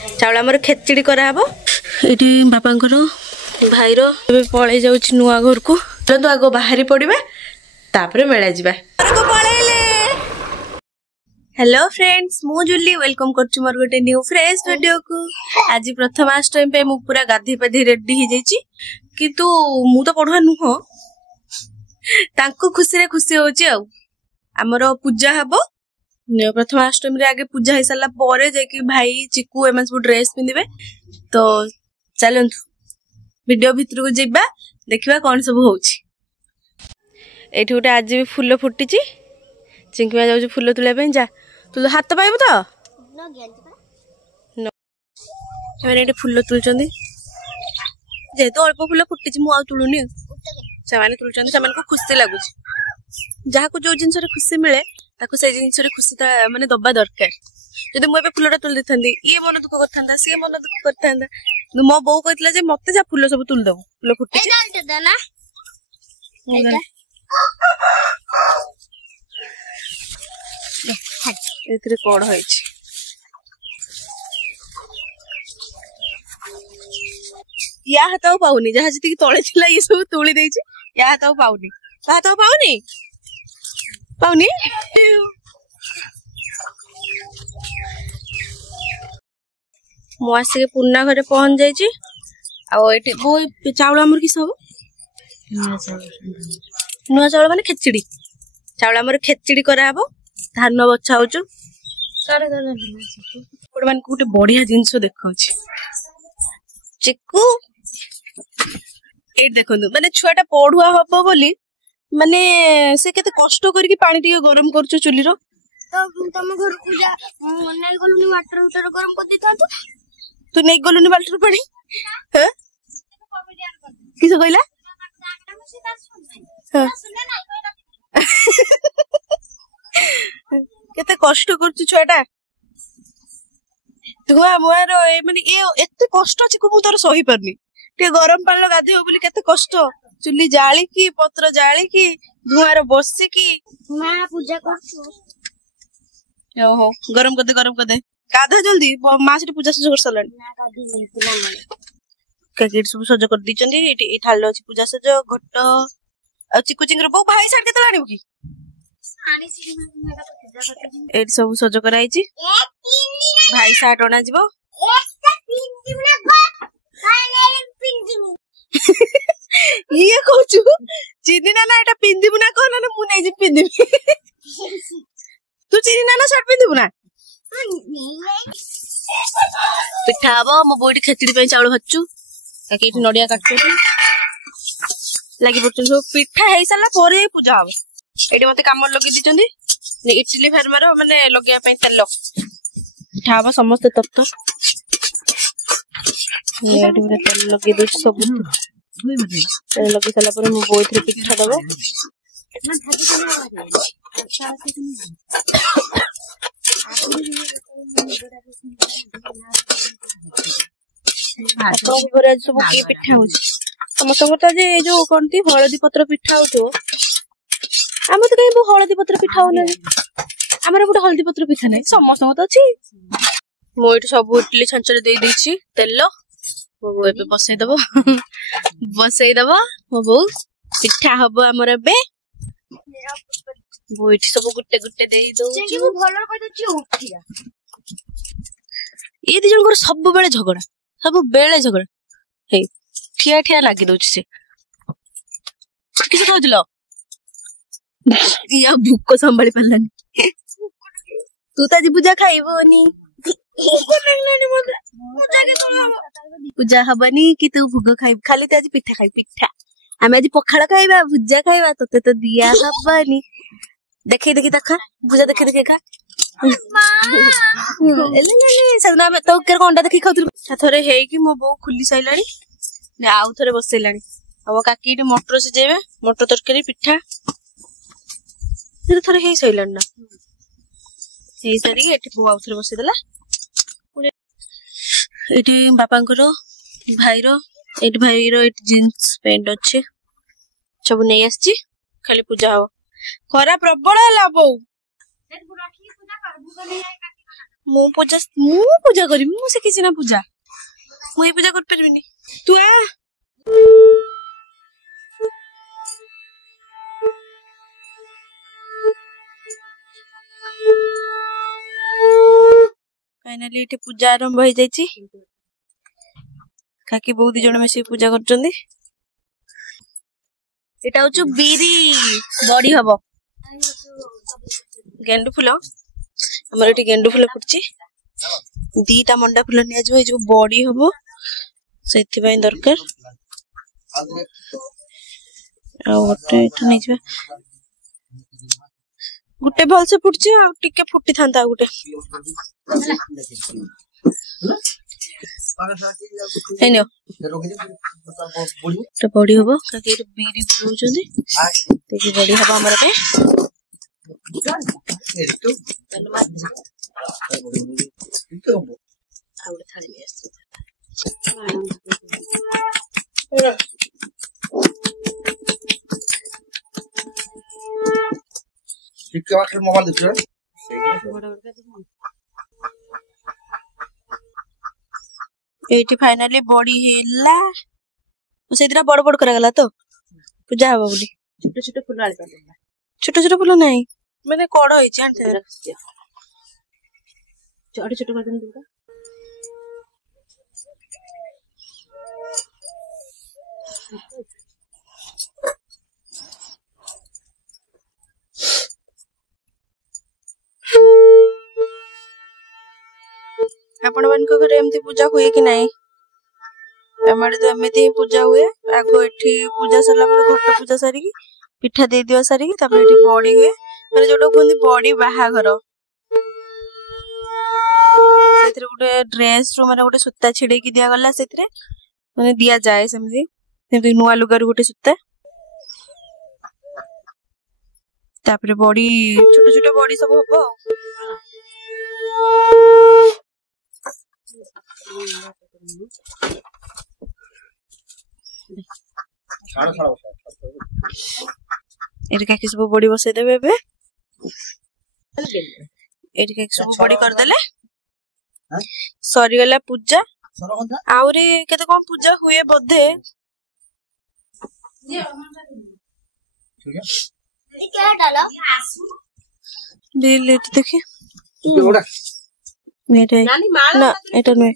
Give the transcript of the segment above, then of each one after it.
चाउल आमर खेचड़ी कराब ये बापांकर भाईर पलि जाऊँ नुआ घर को चलते आग बाहरी पड़ा तापर मेला जा हेलो फ्रेंड्स मु जुली वेलकम करछु मोर गोटे न्यू फ्रेश वीडियो को। आज प्रथमाष्टमी पे मु पूरा गाधी पाधी रेडी हो जाइछि किंतु मु तो पढ़ुआ नुह तांको खुशी रे खुशी होछि। आमर पूजा हबो प्रथमाष्टमी रे आगे पूजा हो सारा पर जाकि भाई चिकू एम सब ड्रेस पिंधे तो चलतु वीडियो भितर को जावा देखा कौन सब होछि। एठी गोटे आज भी फूल फुटी चिंकिमा जाऊँ फूल तुलिया जा तू हाथ पाइबु तो ये फूल तुलुं जेहेतु अल्प फूल फुटी मुझे तुलुनी से खुशी लगुच जहाँ को जो जिन खुशी मिले से जिन खुशी माने दबा दरकार। जब मुझे फूलटा तुल था ये मन दुख करता सी मन दुख करता मो बो कहला मत जा फूल सब तुल दबु फूल फुटी कौन है या हाथ पाऊनी जहाँ जी तले थी ये सब तुली देछि या हाथ पाऊनी हाथ पाऊनी पाऊनी मु आसिक पुना घरे पहुंच जाइछि। आ चाउल आमर किस हम नुआ चाउल माने खेचड़ी चाउल आमर खेचड़ी कराब धान बछा हो गोटे बढ़िया जिनस देखा चिकू ये देखो माने छुआटा पढ़ुआ हम बोली माने से केते कष्ट करके पानी टिके गरम करछु चुली रो तो तुम घर को जा नै गलुनी वाटर हीटर गरम कर देता तू नै गलुनी वाटर पानी ह किस कहला केते कष्ट करछु छुआटा धुआ मुआर माने ये एते कष्ट अछि को तोर सही परनी टे गरम पानी गाधे हो बोली केते कष्ट चुली जाली की पत्र जाली की धुआर बसी की मां पूजा करछु ओहो गरम कर दे गाधा जल्दी मां से पूजा सज कर सलन ना गाधी मिलतिला मने केट सब सज कर दिचंदी ए थाल अछि पूजा सज घट आ चिकू चिंगर बो भाई साड के तलाणी की आनी सी मेगा तो पूजा करती ए सब सज कराई छी भाई साड ओना जीवो ये कहू चीनी ना एटा पिंदिबु ना कहना ना मु नै जे पिंदिबी तू चीनी ना शर्ट पिंदिबु ना पिठा हबो मो बोडी खेचड़ी पे चावल भच्चू काकी नडिया काटू लागि पड़छ सब पिठा हे साला परे पूजा हबो एडी मते काम लगे दिचंदी इटली फार्मर माने लगे पे तेल पिठा हबो समस्त तत्त एडी मते तेल लगे दो सब तेल लगे साला पर मो बोई थरे पिठा दबो सब किए पिठा हो समस्त जो कौन हलदी पत्र पिठा हो आम तो कहीं हलदी पत्र पिठा हो आमर गोटे हलदी पत्र पिठा ना समस्त तो अच्छी मुझे सब इडली छांचर दे देछि तेल मो बो ए बसईदब बसईदब मो बो पिठा हम आमर ए बोइट सब गुटे गुटे दे दो भलर कह दछि उठिया ए दी जन सब बेले झगड़ा सब बेले झगड़ा हे ठिया ठिया लागी दउछि से किस कहथिलो या भूख संभाली परलानी तू त जी पूजा खाइबोनी पूजा हबनी कि तू भूग खाइ खाली त आज पिठा खाइ पिठा आमे आज पखाळ खाइबा भुजा खाइबा तते तो दिया हबनी देखी देखी तक भुजा देखी देखी खा सदना में तो केर कोंडा देखी खाउथि थरे हे कि मो बो खुली साइलानी आउ थरे बसैलानी अब काकी मटर सिजेबे मटर तरकारी पिठा थरे हे साइलानी ना हे सारी एठी बो आउ थरे बसै देला एठी बापांकर भाईरो एठी भाईरो एठी जींस पैंट अछि सब नै आछि खाली पूजा हो खरा प्रबल है बो मु पूजा करी मु से किसी ना पूजा मुई पूजा कर परबिनी तू आ फाइनली इटे पूजा आरंभ हो जाइछि काकी बहुत जण में से पूजा करचंदी एटा होछु बीरी बड़ी हबो गेंडू फूल हमर एटी गेंडू फूल फुटछि दीटा मंडा फूल निया जो जो बड़ी हबो सेथि पय दरकार आ ओटे एटा नै जबा गुटे भल से फुटछि आ टिके फुटी थांता गुटे एनो तो बड़ी हबो काकी बीरी बुझुंदी देखि बड़ी हबो हमर पे एटी फाइनली बड़ी हेला सेदिरा बड़ बड़ करा गला तो पूजा हबो बोली छोटे छोटे फूल आली पाले छोटे छोटे फूल नहीं माने कड़ होई छै आंटे रखछि छोटे छोटे कर देन आपण मान को घरे एमती पूजा हुए कि नहीं हमारे तो एमती पूजा हुए आगो एठी पूजा सरला पर घट पूजा सारी की पिठा दे दियो सारी की तापर एठी बड़ी हुए माने जोडो कोंदी बड़ी बाहा घर सेथरे गुटे ड्रेस रो माने गुटे सुत्ता छिडे की दिया गला सेथरे माने दिया जाए सेमती नुआ लुगार गुटे सुत्ता तापर बड़ी छोटे छोटे बड़ी सब हबो एरिका किस बड़ी बसे देबे बे एरिका किस बड़ी कर देले सरी गला पूजा आउरी केते कोन पूजा हुए बोधे ये क्या डाला बिल देखि नेटे ना एटा नै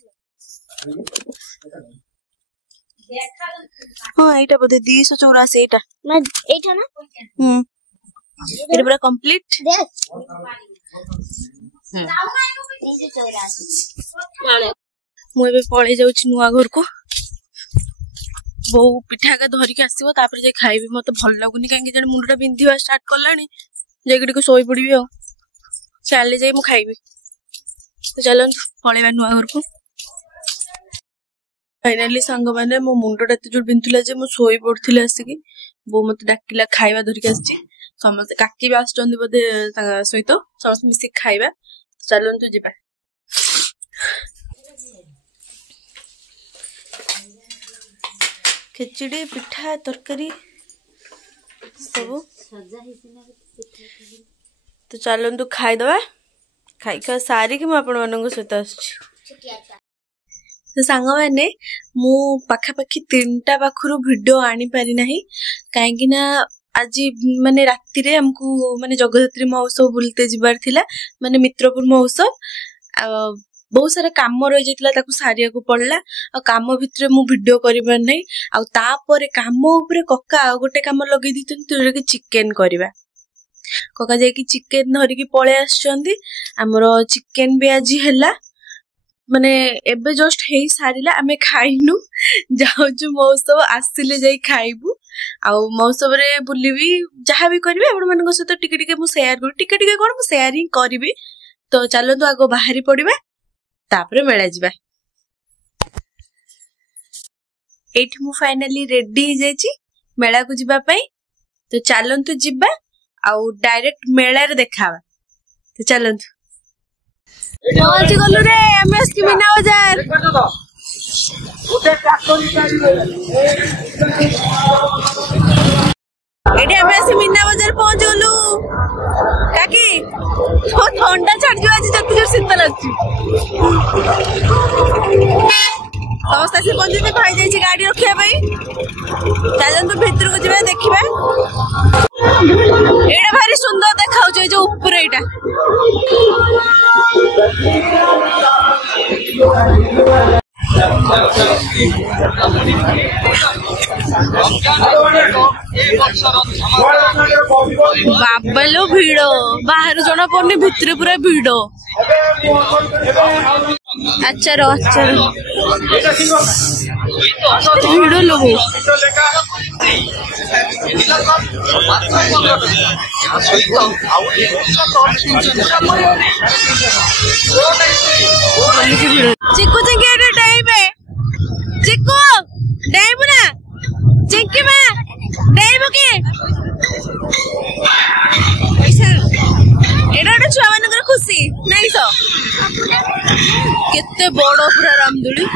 हां एटा बोधे 284 एटा ना एटा ना एटा पूरा कंप्लीट मु एबे पळे जाउछि नुआ घर को बो पिठा का धरि के आसीबो तापर जे खाइबे मते भल लागुनी कांगे जण मुंडटा बिंधिवा स्टार्ट करलानी जेगडी को सोई पड़िबी आ चाले जाई मु खाइबी तो चलन पळेबा नुआ घर को फाइनली संग माने मो मुंडटा एते जोर बिंतुला जे मु सोई पड़थिले आसी बो मते डाकिला खाइबा धरि के आछि समस्त काकी भी आछचंदी बदे सहित समस्त मिसी खाइबा चलन तू जिबा खिचड़ी पिठा तरकारी सब तो चलन तू खाई दबा खाई खा सारी कि आपण मानन सहित आछि तो सांग माने मु पाखा पाखी 3टा पाखरु वीडियो आनी पारी नाही काहे कि ना आज माने राति रे हमकु माने जगद्धात्री महोत्सव बुलते जिबार थिला माने मित्रपुर महोत्सव बहुत सारा काम रही जाइतिला ताकू सारिया को पड़ला आ काम भितरे मु वीडियो करिबार नै आ तापरे काम ऊपर कक्का गोटे काम लगे दितन तोरे के चिकन करबा कक्का जाय कि चिकन धरि की पळे आछचंदी हमरो चिकन भी आज हैला माने एबे जस्ट हेई सारिला आमे खाइनु जाउछु महोत्सव आसिले जाई खाइबु आ महोत्सव रे बुलिबी जहा भी करबी आपण मानको सहित टिके टिके मु शेयर करू टिके टिके कोन मु शेयरिंग करबी तो चलो तो आगो बाहरी पड़िबा तापरे मेला जिबा एठी मु फाइनली रेडी हो जाइची मेला को जिबा पई तो चलंतु जिबा आ डायरेक्ट मेला रे देखाबा तो चलंतु पहुंच गलु रे एमएस की मीना बाजार उठे ट्रैक्टर एठी आमे आसी मीना बाजार पहुंच गलु काकी तो ठंडा छाड़ जो आज जति जो शीत लागछि समस्त से पहुंचे तो भाई जाई गाड़ी रखिया भाई चलन तो भीतर को जिबा देखिबा एडा भारी सुंदर देखाउ जे जो ऊपर एटा बाबलो भिड़ बाहर जना पड़नी भितर पूरा भिड़ आचार आचार भिड़ लोग चिक्कू चिंकी टाइम है चिक्कू टाइम ना चिंकी में टाइम के एटा छुआ मान खुशी नहीं तो केते बड़ पूरा रामदोली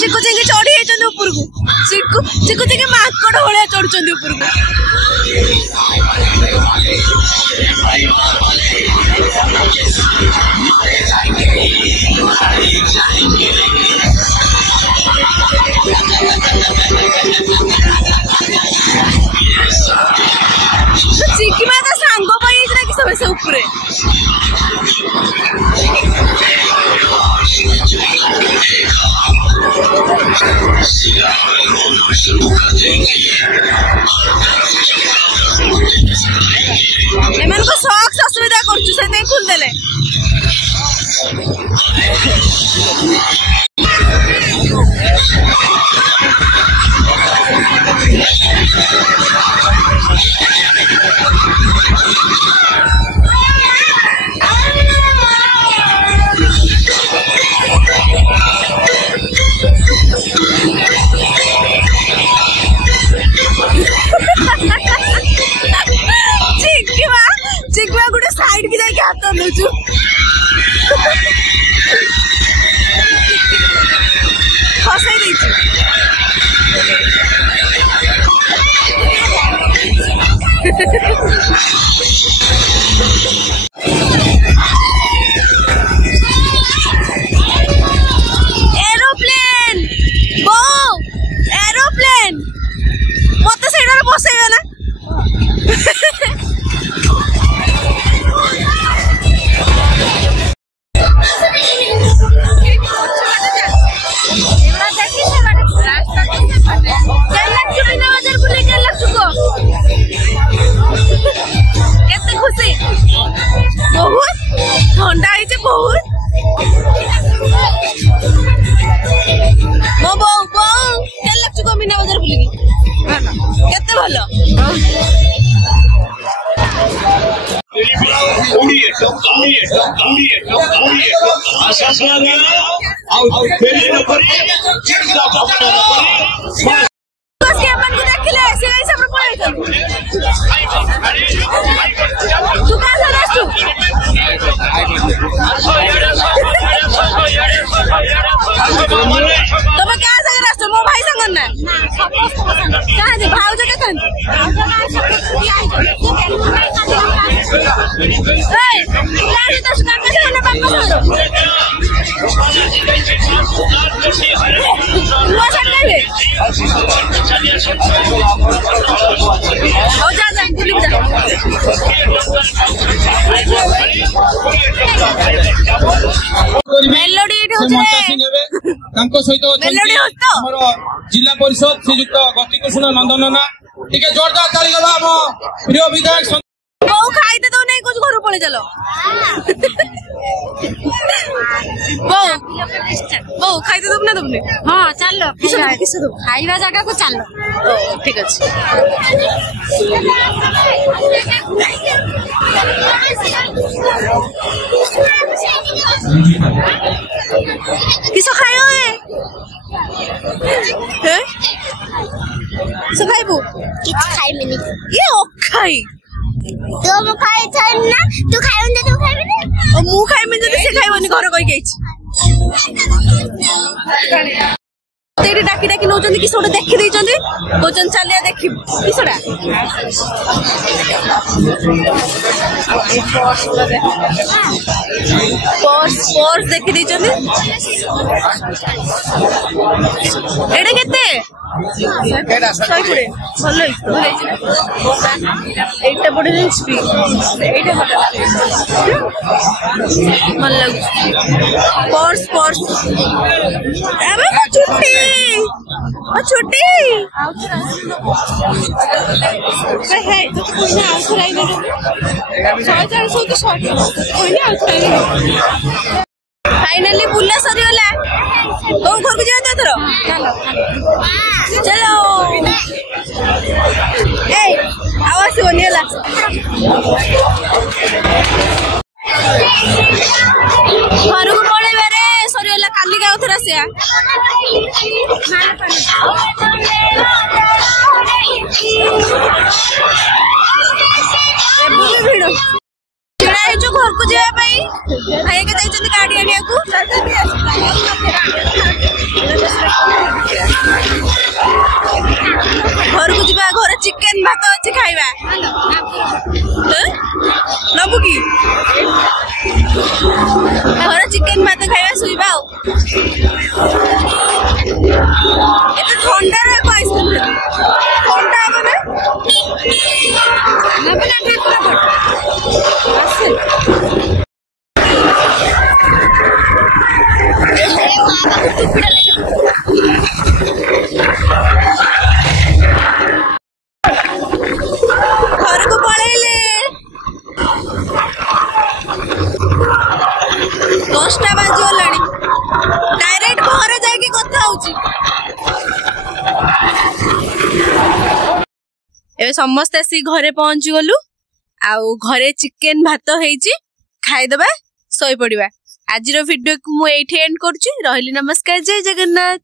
चिक्कू चिंकी चढ़ी ऊपर को चिक्कू चिंकी माकड़ भाया चढ़ुं ऊपर को चिक्की माता सांग पाई कि सब से ऊपर एमनको सॉक्स असुविधा करछु से खुल देले चिकवा गुटे साइड की जाके हाथ नोचु फसाई देछु एरोप्लेन बो एरोप्लेन मत सेडर बसाइबा ना खुशी बहुत ठंडा है बहुत मो बो बो के लगछु को मीना बाजार बुली केते भलो तब क्या संग राष्ट्र मो भाई संग ना कहाँ जे भाउज के संग ए लाडी तो सुना के ना बाप को लो सकले हो जा जा बुली जा मेलोडी जिला परिषद श्रीयुक्त गतिकृष्ण नंदनना टिके जोरदार ताली दबा हम प्रिय विधायक बहु खाइते तो नहीं कुछ घर पड़े चलो बहु खाइते दब ना तुमने हाँ चलो किसे दब खाइबा जगह को चलो ठीक अछि किसो खायो है ମାଂସ ଖାଇବୁ? କିଛି ଖାଇବିନି। ଇଏ ଅଖାଇ। ତୁ ମୁଁ ଖାଇଥାନ୍ତି ନା, ତୁ ଖାଇବୁନି ତୁ ଖାଇବିନି। ମୁଁ ଖାଇବି ଯଦି ସେ ଖାଇବନି, ଘର କହିକି ଆଇଛି। ଏଇଠି ଡାକି ଡାକି ନଉଛନ୍ତି, କିସ ଗୋଟେ ଦେଖି ଦେଇଛନ୍ତି, କହୁଛନ୍ତି ଚାଲିଆ ଦେଖିବୁ। କିସଟା ପର୍ସ ଦେଖି ଦେଇଛନ୍ତି। ଏଇଟା କେତେ? 120। ଭଲ ହେଇଛି। ଏଇଟା ବଢିଆ ହେଇଛି। ଏଇଟା ଭଲ ଲାଗୁଛି। ପର୍ସ ଛୁଟି ଛୁଟି फाइनली बुला सरीगला। तो घर को जा तोर चलो ए आवाज होनी है घर को पड़े बारे सरीगला काली का उथरा से भिड़ जो घर को जाए भाई खाई के जाइछन गाड़ी आनिया को घर को जीवा। घर चिकेन भात अच्छे खाइबा नबु की घर चिकेन भात खाइबा सुइबा। एते ठंडा रे आइसक्रीम ठंडा हो ना ना बना ठाकुर घर को पलैले 10टा बाजिगलानी डायरेक्ट घर जाके कथा होची। ए समस्त आसी घरे पहुंची गलु। आउ घरे चिकेन भात ହେଇची खाइदबा सोई पड़िबा। आज वीडियो को मु एठी एंड करछि। रहली नमस्कार, जय जगन्नाथ।